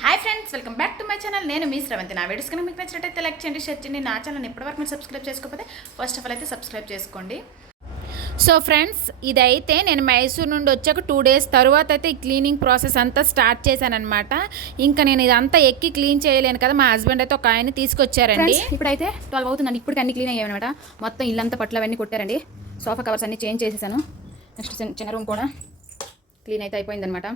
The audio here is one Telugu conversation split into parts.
Hi friends welcome back to my channel నేను మీ శ్రవంతి. నా వీడియోస్ కనుక మీకు నచ్చినట్టయితే లైక్ చేయండి షేర్ చేయండి. నా ఛానల్ ఇప్పటివరకు మీరు సబ్స్క్రైబ్ చేసుకోకపోతే ఫస్ట్ ఆఫ్ ఆల్ అయితే సబ్స్క్రైబ్ చేసుకోండి. సో ఫ్రెండ్స్ ఇదైతే నేను మైసూర్ నుండి వచ్చాక టూ డేస్ తర్వాత అయితే ఈ క్లీనింగ్ ప్రాసెస్ అంతా స్టార్ట్ చేశానమాట ఇంకా నేను ఇదంతా ఎక్కి క్లీన్ చేయలేను కదా మా హస్బెండ్ అయితే ఒక ఆయన తీసుకొచ్చారండి. ఇప్పుడైతే ట్వెల్వ్ అవుతుందండి. ఇప్పుడు అన్ని క్లీన్ అయ్యాయన్నమాట. మొత్తం ఇల్లంతా పట్లు అవన్నీ కొట్టారండి. సోఫా కవర్స్ అన్ని చేంజ్ చేసేసాను. నెక్స్ట్ చిన్న రూమ్ కూడా క్లీన్ అయితే అయిపోయిందనమాట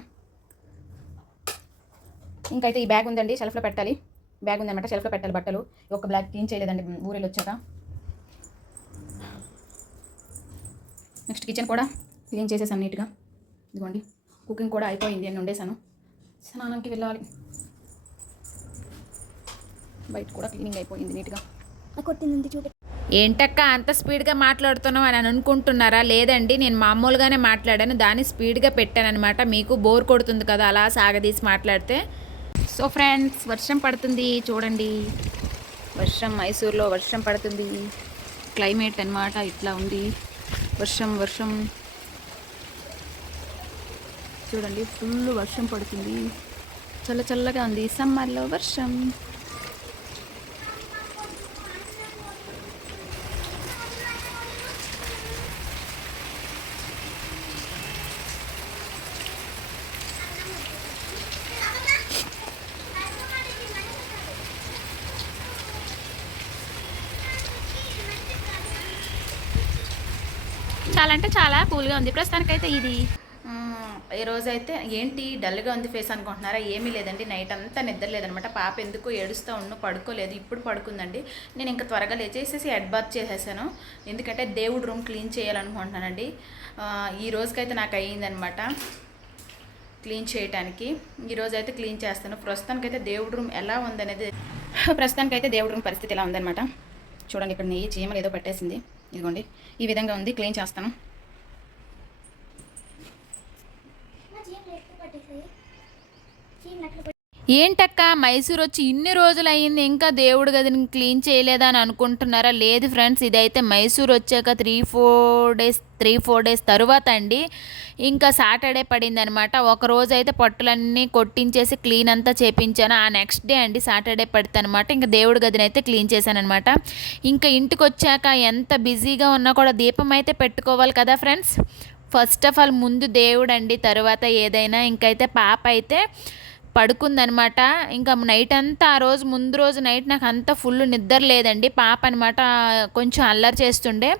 ఇంకైతే ఈ బ్యాగ్ ఉందండి షెల్ఫ్లో పెట్టాలి. బ్యాగ్ ఉందన్నమాట షెల్ఫ్లో పెట్టాలి బట్టలు. ఈ ఒక్క బ్లాక్ క్లీన్ చేయలేదండి ఊరిలో వచ్చాక. నెక్స్ట్ కిచెన్ కూడా క్లీన్ చేసేసాను నీట్గా ఇదిగోండి కుకింగ్ కూడా అయిపోయింది అని ఉండేసాను స్నానానికి వెళ్ళాలి. బయట కూడా క్లీనింగ్ అయిపోయింది నీట్గా కొట్టింది చూడ. ఏంటక్క అంత స్పీడ్గా మాట్లాడుతున్నావు అని అనుకుంటున్నారా? లేదండి నేను మామూలుగానే మాట్లాడాను దాన్ని స్పీడ్గా పెట్టాను అనమాట మీకు బోర్ కొడుతుంది కదా అలా సాగదీసి మాట్లాడితే సో ఫ్రెండ్స్ వర్షం పడుతుంది చూడండి. వర్షం మైసూర్లో వర్షం పడుతుంది. క్లైమేట్ అన్నమాట ఇట్లా ఉంది. వర్షం వర్షం. చూడండి ఫుల్ వర్షం పడుతుంది. చల్ల చల్లగా ఉంది. సమ్మర్లో వర్షం. చాలా అంటే చాలా కూల్గా ఉంది. ప్రస్తుతానికైతే ఇది. ఈరోజు అయితే ఏంటి? డల్గా ఉంది ఫేస్ అనుకుంటున్నారా? ఏమీ లేదండి. నైట్ అంతా నిద్ర లేదనమాట. పాప ఎందుకో ఏడుస్తూ ఉన్ను పడుకోలేదు. ఇప్పుడు పడుకుందండి. నేను ఇంకా త్వరగా లేచేసేసి హెడ్ బాత్ చేసేసాను. ఎందుకంటే దేవుడు రూమ్ క్లీన్ చేయాలనుకుంటున్నానండి. ఈ రోజుకైతే నాకు అయ్యిందనమాట క్లీన్ చేయడానికి ఈరోజు అయితే క్లీన్ చేస్తాను. ప్రస్తుతానికైతే దేవుడి రూమ్ ఎలా ఉందనేది ప్రస్తుతానికైతే దేవుడు రూమ్ పరిస్థితి ఎలా ఉందనమాట. చూడండి ఇక్కడ నెయ్యి చీమలు ఏదో పట్టేసింది. ఇదిగోండి ఈ విధంగా ఉంది క్లీన్ చేస్తాను. ఏంటక్క మైసూర్ వచ్చి ఇన్ని రోజులు అయింది ఇంకా దేవుడు గదిని క్లీన్ చేయలేదా అని అనుకుంటున్నారా? లేదు ఫ్రెండ్స్ ఇదైతే మైసూర్ వచ్చాక three four days three four days తర్వాత అండి. ఇంకా సాటర్డే పడింది అనమాట ఒక రోజు అయితే పట్టులన్నీ కొట్టించేసి క్లీన్ అంతా చేపించాను. ఆ నెక్స్ట్ డే అండి సాటర్డే పడితే అనమాట ఇంకా దేవుడి గదిని అయితే క్లీన్ చేశాను అనమాట ఇంకా ఇంటికి వచ్చాక ఎంత బిజీగా ఉన్నా కూడా దీపం అయితే పెట్టుకోవాలి కదా ఫ్రెండ్స్. ఫస్ట్ ఆఫ్ ఆల్ ముందు దేవుడు అండి తర్వాత ఏదైనా. ఇంకైతే పాప అయితే పడుకుందనమాట. ఇంకా నైట్ అంతా ఆ రోజు ముందు రోజు నైట్ నాకు అంతా ఫుల్ నిద్ర లేదండి. పాప అనమాట కొంచెం అల్లరి చేస్తుండే.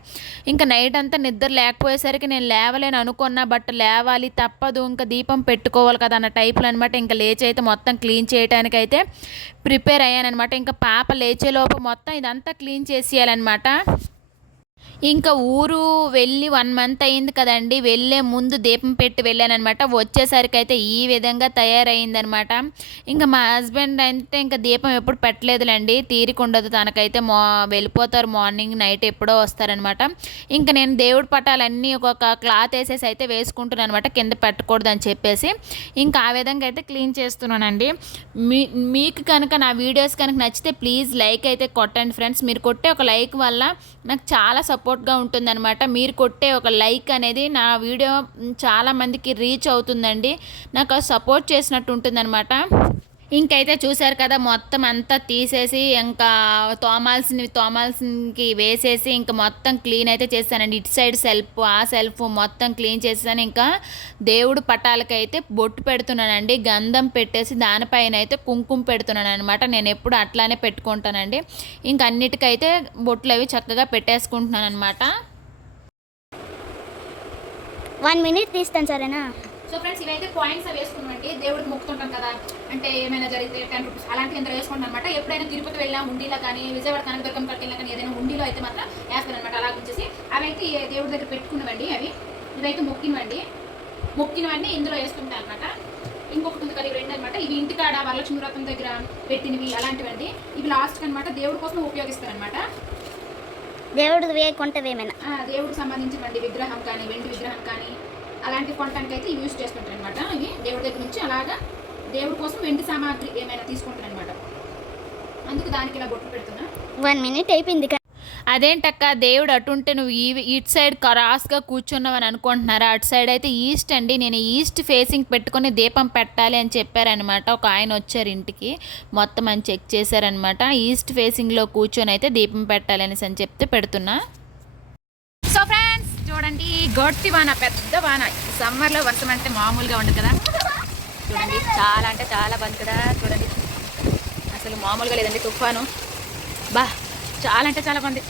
ఇంకా నైట్ అంతా నిద్ర లేకపోయేసరికి నేను లేవలేను అనుకున్నా బట్ లేవాలి తప్పదు ఇంకా దీపం పెట్టుకోవాలి కదా అన్న టైప్లో అనమాట ఇంకా లేచి అయితే మొత్తం క్లీన్ చేయడానికైతే ప్రిపేర్ ప్రిపేర్ అయ్యానమాట ఇంకా పాప లేచేలోపు మొత్తం ఇదంతా క్లీన్ చేసేయాలన్నమాట. ఇంకా ఊరు వెళ్ళి వన్ మంత్ అయింది కదండి. వెళ్ళే ముందు దీపం పెట్టి వెళ్ళానమాట వచ్చేసరికి అయితే ఈ విధంగా తయారైందనమాట ఇంకా మా హస్బెండ్ అయితే ఇంకా దీపం ఎప్పుడు పెట్టలేదులేండి. తీరిక ఉండదు తనకైతే మా వెళ్ళిపోతారు మార్నింగ్ నైట్ ఎప్పుడో వస్తారనమాట ఇంకా నేను దేవుడి పటాలన్నీ ఒక క్లాత్ వేసేసి అయితే వేసుకుంటున్నాను అనమాట కింద పెట్టకూడదు అని చెప్పేసి. ఇంకా ఆ విధంగా అయితే క్లీన్ చేస్తున్నానండి. మీ మీకు కనుక నా వీడియోస్ కనుక నచ్చితే ప్లీజ్ లైక్ అయితే కొట్టండి ఫ్రెండ్స్ మీరు కొట్టే ఒక లైక్ వల్ల నాకు చాలా సపోర్ట్గా ఉంటుందన్నమాట. మీరు కొట్టే ఒక లైక్ అనేది నా వీడియో చాలా మందికి రీచ్ అవుతుందండి. నాకు సపోర్ట్ చేసినట్టు ఉంటుందన్నమాట. ఇంకైతే చూశారు కదా మొత్తం అంతా తీసేసి ఇంకా తోమాల్సినవి తోమాల్సినకి వేసేసి ఇంకా మొత్తం క్లీన్ అయితే చేస్తానండి ఇటు సైడ్ సెల్ఫ్ ఆ సెల్ఫ్ మొత్తం క్లీన్ చేసేసాను. ఇంకా దేవుడు పటాలకైతే బొట్టు పెడుతున్నానండి. గంధం పెట్టేసి దానిపైన అయితే కుంకుమ పెడుతున్నాను అనమాట నేను ఎప్పుడు అట్లానే పెట్టుకుంటానండి. ఇంకా అన్నిటికైతే బొట్లు అవి చక్కగా పెట్టేసుకుంటున్నాను అనమాట వన్ మినిట్ తీస్తాను సరేనా? సో ఫ్రెండ్స్ ఇవైతే కాయిన్స్ అవి వేసుకున్నామండి దేవుడికి మొక్కుతుంటాం కదా. అంటే ఏమైనా జరిగితే టెన్ రూపీస్ అలాంటి ఎంత వేసుకుంటాం అనమాట ఎప్పుడైనా తిరుపతి వెళ్ళా ఉండిలో కానీ విజయవాడ కనకదుర్గం కట్టినా కానీ ఏదైనా ఉండిలో అయితే మాత్రం వేస్తాను అనమాట అలా ఉంచేసి అవి అయితే దేవుడి దగ్గర పెట్టుకున్నవండి అవి. ఇవైతే మొక్కినవండి. మొక్కినవన్నీ ఇందులో వేసుకుంటాను అనమాట ఇంకొకటి ఉంది కదా ఇవి రెండు అనమాట ఇవి ఇంటికాడ వరలక్ష్మి వ్రతం దగ్గర పెట్టినవి అలాంటివండి. ఇవి లాస్ట్ అనమాట దేవుడి కోసం ఉపయోగిస్తాను అనమాట దేవుడు వేయకుంటే ఏమైనా దేవుడికి సంబంధించినటువంటి విగ్రహం కానీ వెండి విగ్రహం కానీ అలాంటి కొనడానికి అయితే యూజ్ చేసుకుంటారు అనమాట ఇవి దేవుడి దగ్గర నుంచి అలాగా దేవుడి కోసం వెండి సామాగ్రి ఏమైనా తీసుకుంటారు అనమాట అందుకు దానికి ఇలా బొట్టు పెడుతున్నా. వన్ మినిట్ అయిపోయింది. అదేంటక్క దేవుడు అటుంటే నువ్వు ఈ ఇటు సైడ్ క్రాస్గా కూర్చున్నావు అని అనుకుంటున్నారా? అటు సైడ్ అయితే ఈస్ట్ అండి. నేను ఈస్ట్ ఫేసింగ్ పెట్టుకొని దీపం పెట్టాలి అని చెప్పారనమాట ఒక ఆయన వచ్చారు ఇంటికి. మొత్తం అని చెక్ చేశారనమాట ఈస్ట్ ఫేసింగ్లో కూర్చొని అయితే దీపం పెట్టాలి అనేసి అని చెప్తే పెడుతున్నా. సో ఫ్రెండ్స్ చూడండి. గొట్టి వాన పెద్ద వాన. సమ్మర్లో వర్షం అంటే మామూలుగా ఉండదు కదా. చూడండి చాలా అంటే చాలా బంద్ కదా. చూడండి. అసలు మామూలుగా లేదండి తుఫాను. బా చాలా అంటే చాలా బంది.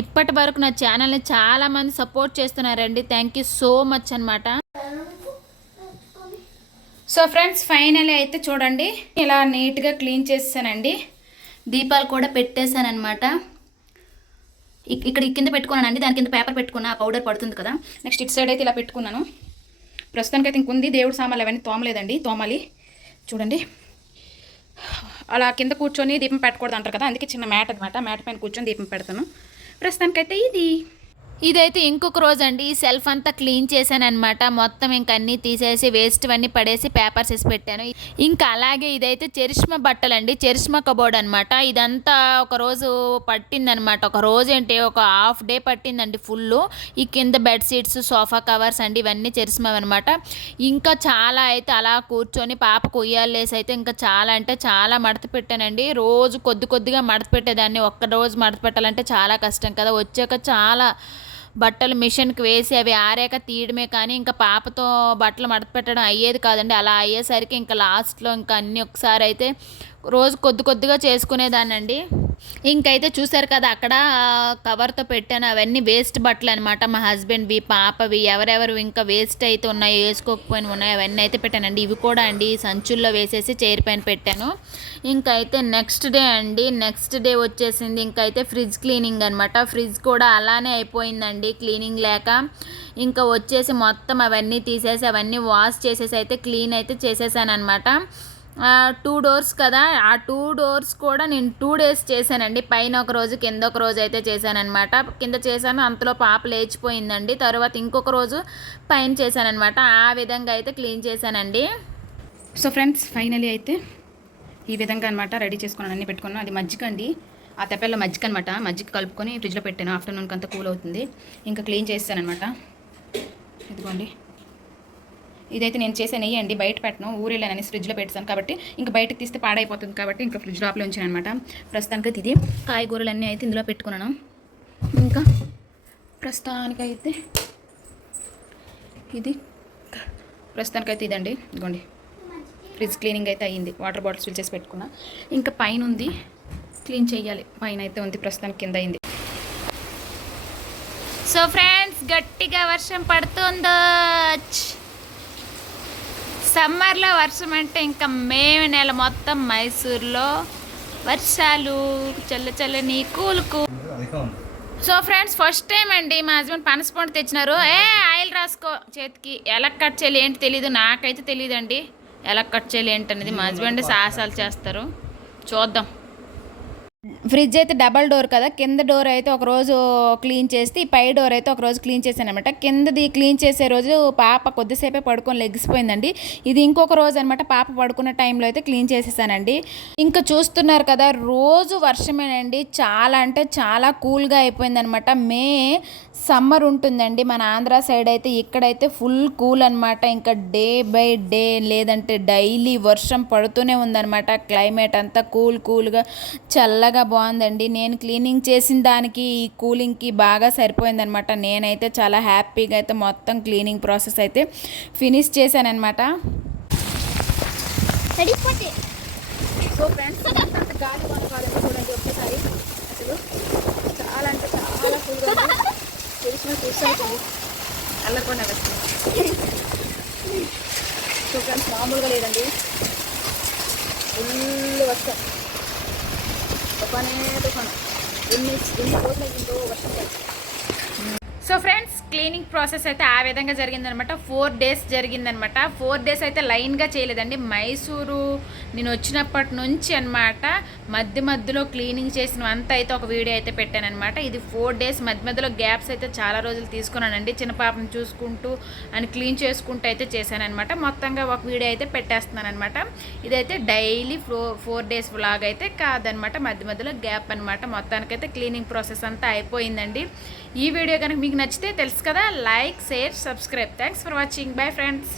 ఇప్పటి వరకు నా ఛానల్ని చాలామంది సపోర్ట్ చేస్తున్నారండి. థ్యాంక్ యూ సో మచ్ అనమాట సో ఫ్రెండ్స్ ఫైనల్ అయితే చూడండి. ఇలా నీట్గా క్లీన్ చేసానండి దీపాలు కూడా పెట్టేశానమాట ఇక్కడ కింద పెట్టుకున్నానండి దాని కింద పేపర్ పెట్టుకున్నా ఆ పౌడర్ పడుతుంది కదా. నెక్స్ట్ ఇటు సైడ్ అయితే ఇలా పెట్టుకున్నాను. ప్రస్తుతానికైతే ఇంకుంది దేవుడు సామాన్లు అవన్నీ తోమలేదండి తోమాలి. చూడండి. అలా కింద కూర్చొని దీపం పెట్టకూడదు అంటారు కదా అందుకే చిన్న మ్యాట్ అనమాట మ్యాట్ పైన కూర్చొని దీపం పెడతాను. ప్రస్తుతానికైతే ఇది. ఇదైతే ఇంకొక రోజు అండి ఈ సెల్ఫ్ అంతా క్లీన్ చేశాను అనమాట మొత్తం ఇంక అన్నీ తీసేసి వేస్ట్ అన్నీ పడేసి పేపర్స్ వేసి పెట్టాను. ఇంకా అలాగే ఇదైతే చెరిష్మ బట్టలు అండి చెరిష్మ కబోర్డ్ అనమాట ఇదంతా ఒక రోజు పట్టిందనమాట ఒక రోజు ఏంటి? ఒక హాఫ్ డే పట్టిందండి ఫుల్ ఈ కింద బెడ్షీట్స్ సోఫా కవర్స్ అండి ఇవన్నీ చరిష్మా అనమాట ఇంకా చాలా అయితే అలా కూర్చొని పాపకు ఉయ్యాలేసి అయితే ఇంకా చాలా అంటే చాలా మడత పెట్టానండి. రోజు కొద్ది కొద్దిగా మడత పెట్టేదాన్ని. ఒక్క రోజు మడత పెట్టాలంటే చాలా కష్టం కదా. వచ్చాక చాలా బట్టలు మిషన్కి వేసి అవి ఆరాక తీయడమే కానీ ఇంకా పాపతో బట్టలు మడత పెట్టడం అయ్యేది కాదండి. అలా అయ్యేసరికి ఇంకా లాస్ట్లో ఇంకా అన్నీ ఒకసారి అయితే రోజు కొద్ది కొద్దిగా చేసుకునేదానండి ఇంకైతే చూసారు కదా అక్కడ కవర్తో పెట్టాను అవన్నీ వేస్ట్ బట్టలు అనమాట మా హస్బెండ్వి పాపవి ఎవరెవరు ఇంకా వేస్ట్ అయితే ఉన్నాయో వేసుకోకపోయిన ఉన్నాయి అవన్నీ అయితే పెట్టానండి. ఇవి కూడా అండి సంచుల్లో వేసేసి చైర్ పైన పెట్టాను. ఇంకైతే నెక్స్ట్ డే అండి నెక్స్ట్ డే వచ్చేసింది. ఇంకైతే ఫ్రిడ్జ్ క్లీనింగ్ అనమాట ఫ్రిడ్జ్ కూడా అలానే అయిపోయిందండి క్లీనింగ్ లేక. ఇంకా వచ్చేసి మొత్తం అవన్నీ తీసేసి అవన్నీ వాష్ చేసేసి అయితే క్లీన్ అయితే చేసేసాను అనమాట టూ డోర్స్ కదా. ఆ టూ డోర్స్ కూడా నేను టూ డేస్ చేశానండి. పైన ఒక రోజు కింద ఒక రోజు అయితే చేశానమాట కింద చేశాను అంతలో పాప లేచిపోయిందండి. తర్వాత ఇంకొక రోజు పైన చేశానమాట ఆ విధంగా అయితే క్లీన్ చేశానండి. సో ఫ్రెండ్స్ ఫైనలీ అయితే ఈ విధంగా అనమాట రెడీ చేసుకున్నాను అన్ని పెట్టుకున్నాను. అది మజ్జిగ అండి ఆ తెప్పల్లో మజ్జిగ అనమాట మజ్జిగ కలుపుకొని ఫ్రిడ్జ్లో పెట్టాను. ఆఫ్టర్నూన్కి అంతా కూల్ అవుతుంది. ఇంకా క్లీన్ చేస్తానమాట ఇదిగోండి. ఇదైతే నేను చేసే నెయ్యి అండి బయట పెట్టను ఊరు ఫ్రిడ్జ్లో పెట్టాను కాబట్టి ఇంకా బయటకు తీస్తే పాడైపోతుంది కాబట్టి ఇంకా ఫ్రిడ్జ్ లోపల ఉంచాను అనమాట ప్రస్తుతానికి అయితే ఇది. కాయగూరలన్నీ అయితే ఇందులో పెట్టుకున్నాను. ఇంకా ప్రస్తుతానికైతే ఇది. ప్రస్తుతానికైతే ఇదండి. ఇదిగోండి. ఫ్రిడ్జ్ క్లీనింగ్ అయితే అయ్యింది వాటర్ బాటిల్స్ ఫిల్ చేసి పెట్టుకున్నా. ఇంకా పైన ఉంది క్లీన్ చేయాలి. పైన అయితే ఉంది. ప్రస్తుతానికి కింద అయింది. సో ఫ్రెండ్స్ గట్టిగా వర్షం పడుతుందో. సమ్మర్లో వర్షం అంటే ఇంకా మే నెల మొత్తం మైసూర్లో. వర్షాలు చల్ల చల్లని కూలుకు. సో ఫ్రెండ్స్ ఫస్ట్ టైం అండి మా హస్బెండ్ పనసపండు తెచ్చినారు. ఏ ఆయిల్ రాసుకో చేతికి. ఎలా కట్ చేయాలి ఏంటి తెలియదు నాకైతే తెలియదండి ఎలా కట్ చేయాలి ఏంటి అనేది మా హస్బెండ్ సాహసాలు చేస్తారు. చూద్దాం. ఫ్రిడ్జ్ అయితే డబల్ డోర్ కదా కింద డోర్ అయితే ఒక రోజు క్లీన్ చేస్తే పై డోర్ అయితే ఒక రోజు క్లీన్ చేశాను అనమాట కిందది క్లీన్ చేసే రోజు పాప కొద్దిసేపే పడుకొని లెగిసిపోయిందండి ఇది ఇంకొక రోజు అనమాట పాప పడుకున్న టైంలో అయితే క్లీన్ చేసేసానండి. ఇంకా చూస్తున్నారు కదా రోజు వర్షమేనండి. చాలా అంటే చాలా కూల్గా అయిపోయిందనమాట మే సమ్మర్ ఉంటుందండి. మన ఆంధ్ర సైడ్ అయితే ఇక్కడైతే ఫుల్ కూల్ అనమాట ఇంకా డే బై డే లేదంటే డైలీ వర్షం పడుతూనే ఉందన్నమాట. క్లైమేట్ అంతా కూల్ కూల్గా చల్లగా బాగుందండి. నేను క్లీనింగ్ చేసిన దానికి ఈ కూలింగ్కి బాగా సరిపోయిందనమాట నేనైతే చాలా హ్యాపీగా అయితే మొత్తం క్లీనింగ్ ప్రాసెస్ అయితే ఫినిష్ చేశానమాట సో ఫ్రెండ్స్ అంత గాలి వాన కాదండి చూడండి ఒకేసారి అసలు చాలా అంటే చాలా కూల్గా ఉంది తెలిసిన కూర్చోండి అల్లకుండా చూడండి మామూలుగా లేదండి. ఫుల్ వర్షం. తుఫానే తుఫాను. ఎన్ని ఎన్ని రోజులు అయ్యిందో వర్షం కలిసి సో ఫ్రెండ్స్ క్లీనింగ్ ప్రాసెస్ అయితే ఆ విధంగా జరిగిందనమాట. ఫోర్ డేస్ జరిగిందనమాట. ఫోర్ డేస్ అయితే లైన్గా చేయలేదండి. మైసూరు నేను వచ్చినప్పటి నుంచి అనమాట మధ్య మధ్యలో క్లీనింగ్ చేసిన అంతా అయితే ఒక వీడియో అయితే పెట్టానమాట ఇది ఫోర్ డేస్ మధ్య మధ్యలో గ్యాప్స్ అయితే చాలా రోజులు తీసుకున్నానండి. చిన్న పాపను చూసుకుంటూ అని క్లీన్ చేసుకుంటూ అయితే చేశానమాట మొత్తంగా ఒక వీడియో అయితే పెట్టేస్తున్నాను అనమాట ఇదైతే డైలీ ఫో ఫోర్ డేస్ వ్లాగ్ అయితే కాదనమాట. మధ్య మధ్యలో గ్యాప్ అనమాట మొత్తానికైతే క్లీనింగ్ ప్రాసెస్ అంతా అయిపోయిందండి. ఈ వీడియో కనుక మీకు నచ్చితే తెలుసు కదా like share subscribe. Thanks for watching bye friends